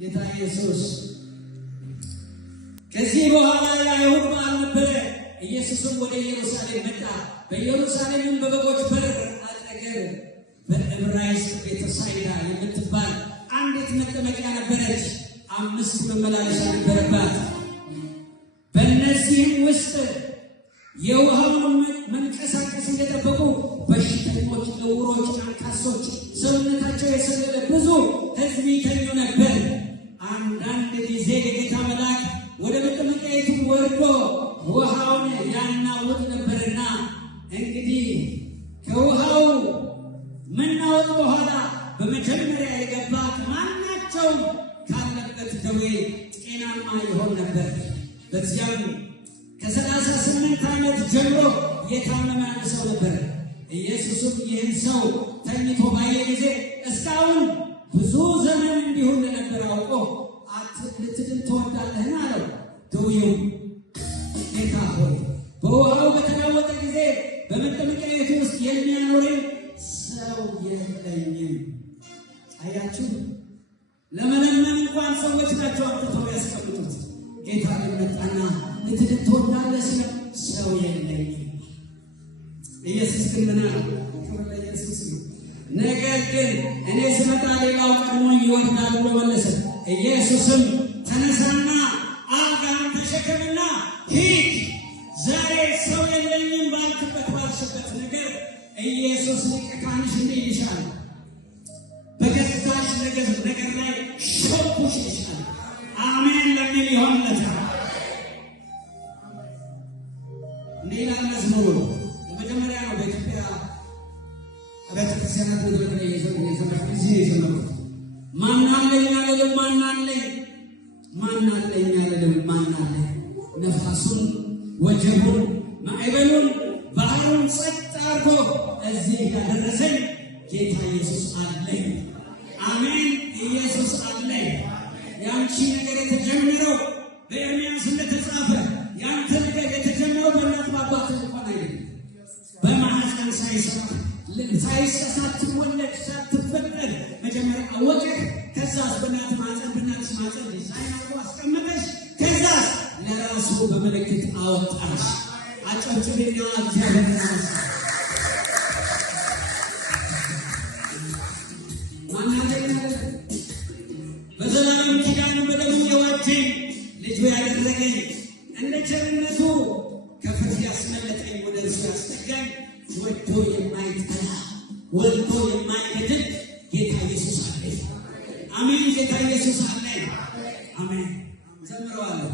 ጌታ ኢየሱስ ከዚህ በኋላ የአይሁድ በዓል ነበረ። ኢየሱስም ወደ ኢየሩሳሌም መጣ። በኢየሩሳሌምም በበጎች በር አጠገብ በዕብራይስጥ ቤተሳይዳ የምትባል አንዲት መጠመቂያ ነበረች። 5 መመላለሻ ነበረባት። በእነዚህም ውስጥ የውሃውን መንቀሳቀስ እየጠበቁ በሽተኞች፣ ዕውሮች፣ አንካሶች፣ ሰውነታቸው የሰለለ ብዙ ሕዝብ ይተኙ ነበር። አንዳንድ ጊዜ የጌታ መልአክ ወደ መጠመቂያይቱ ወርዶ ውሃውን ያናውጥ ነበርና፣ እንግዲህ ከውሃው መናወጥ በኋላ በመጀመሪያ የገባ ማናቸውም ካለበት ደዌ ጤናማ ይሆን ነበር። በዚያም ከ38 ዓመት ጀምሮ የታመመ ሰው ነበር። ኢየሱስም ይህን ሰው ተኝቶ ባየ ጊዜ እስካሁን ብዙ ዘመን እንዲሁ እንደነበር አውቆ ልትድን ትወዳለህን? አለው። ደዌው ጌታ ሆይ በውሃው በተናወጠ ጊዜ በመጠመቂያይቱ ውስጥ የሚያኖረኝ ሰው የለኝም። አያችሁ፣ ለመለመን እንኳን ሰዎች ናቸው አምጥተው ያስቀምጡት። ጌታ መጣና ልትድን ትወዳለህ ሲለው ሰው የለኝም። ኢየሱስ ግን ምን አለ? ክብር ለኢየሱስ ነው። ነገር ግን እኔ ስመጣ ሌላው ቀድሞኝ ይወርዳል ብሎ መለሰ። ኢየሱስም ተነሳና አልጋህን ተሸከምና ሂድ፣ ዛሬ ሰው የለኝም ባልሽበት ነገር ኢየሱስ ሊቀ ካህንሽ እንዲህ ይልሻል፣ በገዛሽ ነገር ላይ ሾኩሽ ይልሻል። አሜን ለሚል ይሆንለታል። ሌላ መዝሙር ለመጀመሪያ ነው በኢትዮጵያ አብያተ ክርስቲያናት ምድር ላይ የዘመሩት ማናለኝ አልልም፣ ማናለኝ አልልም፣ ማናለኝ ነፋሱን፣ ወጀቡን፣ ማዕበሉን፣ ባህሩን ጸጥ አድርጎ እዚህ ያደረሰኝ ጌታ ኢየሱስ አለኝ። አሜን። ኢየሱስ አለኝ። ያንቺ ነገር የተጀመረው በኤርምያስ እንደተጻፈ ያንተ ነገር የተጀመረው በእናት በአባት እንኳን አይደለም። በማህፀን ሳትወለድ ሳትፈጠር መጀመሪያ አወቀህ። ከዛስ በእናት ማህፀን ዲዛይን አድርጎ አስቀመጠሽ። ከዛስ ለራሱ በምልክት አወጣሽ። አጨብጭብና እግዚአብሔር በዘላለም ኪዳን በደሙ የዋጀኝ ልጁ ያደረገኝ እንደ ቸርነቱ ከፍርድ ያስመለጠኝ ወደ እርሱ ያስጠጋኝ ወዶ የማይጠላ ወልዶ የማይገድል ጌታ ኢየሱስ አለኝ። አሜን። ጌታ ኢየሱስ አለኝ። አሜን። ዘምረዋለሁ።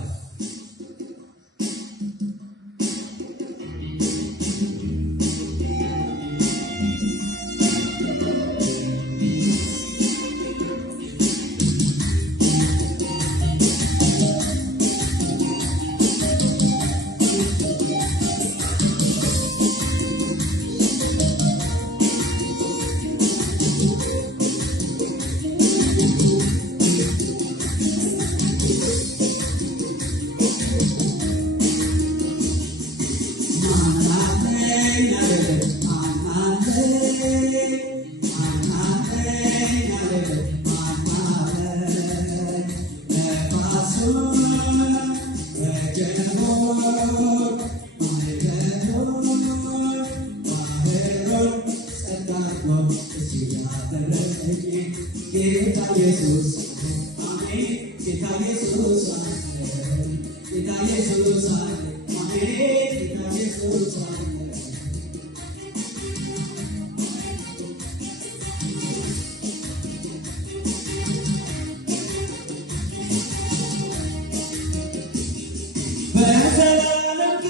በዘላለም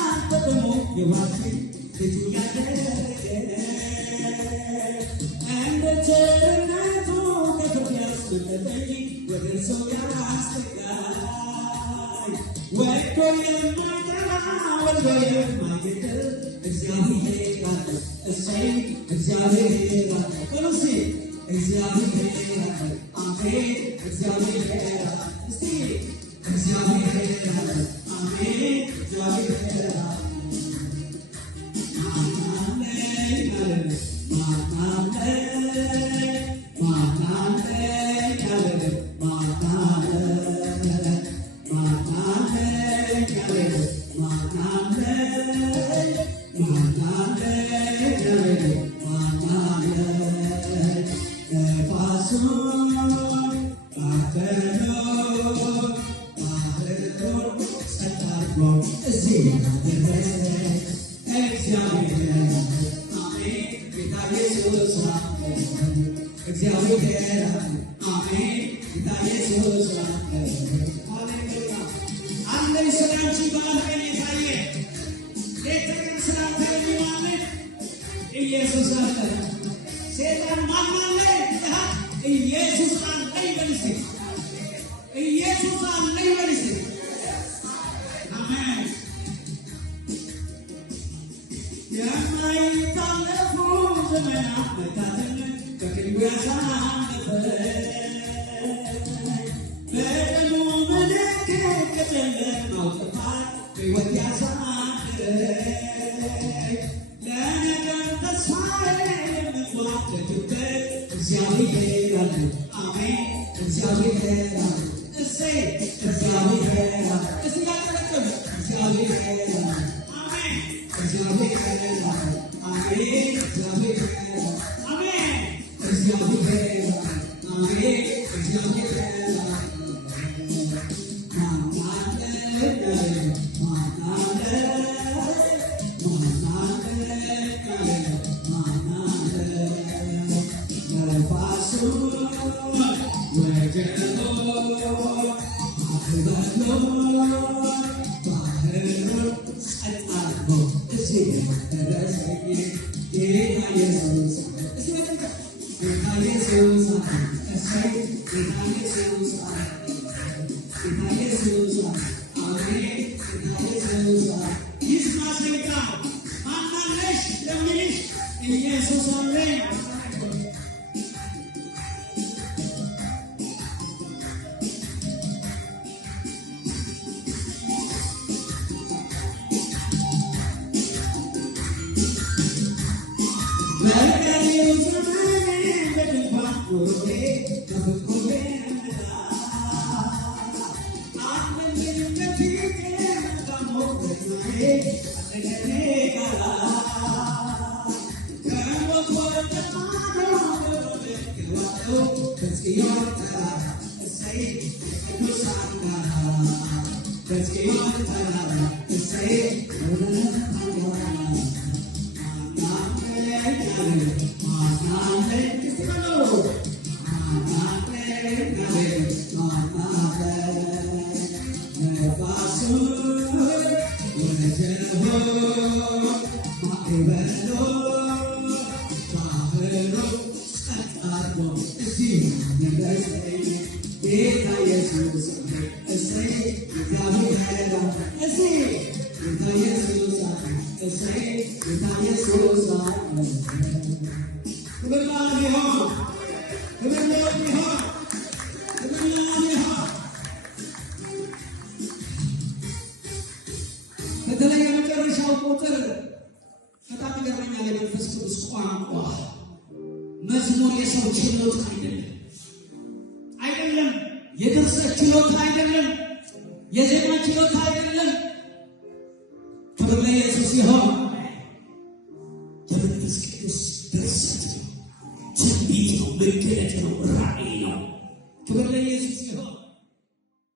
ኪዳን በደሙ የዋጀኝ ልጁ ያደረገኝ እንደ ቸርነቱ ከፍርድ ያስመለጠኝ ወደ እርሱ ያስጠጋኝ ወዶ የማይጠላ ወልዶ የማይገድል እግዚአብሔር አለ። እሰይ እግዚአብሔር አለ። ቅዱስ እግዚአብሔር አለ። አሜን። እግዚአብሔር አለ። እስቲ እግዚአብሔር አለ። አሜን። እግዚአብሔር አለ። ማናለኝ እግዚአብሔር አሜን ጌታ ኢየሱስ ሃሌሉያ አንደኝ ስላንቺ ባለኝ ታየ ለተቀን ስላንተ የሚማልድ ኢየሱስ አለ ሰይጣን ማማለ ኢየሱስ አለ ይበልስ ኢየሱስ አለ ይበልስ አሜን የማይታለፉ ዘመናት መታተን ከቅርቡ ያሳለፈ በደሙ ምልክት ከጨለማው ጥፋት ሕይወት ያሳደረ ለነገር ተስፋዬ የምጓደድበት እግዚአብሔር አለ አሜን እግዚአብሔር አለ እሰይ እግዚአብሔር አለ እስቲ ያቀረቀም እግዚአብሔር አለ አሜን እግዚአብሔር አለ አሜን እግዚአብሔር አለ አሜን እግዚአብሔር አለ አሜን እግዚአብሔር አለ በተለይ የመጨረሻው ቁጥር በጣም ይገርመኛል። የመንፈስ ቅዱስ ቋንቋ መዝሙር የሰው ችሎታ አይደለም፣ የድርሰት ችሎታ አይደለም፣ የዜማ ችሎታ አይደለም። ክብር ለኢየሱስ ይሁን። የመንፈስ ቅዱስ ድርሰት ነው፣ ትንቢት ነው፣ መገለጥ ነው፣ ራእይ ነው። ክብር ለኢየሱስ ይሁን።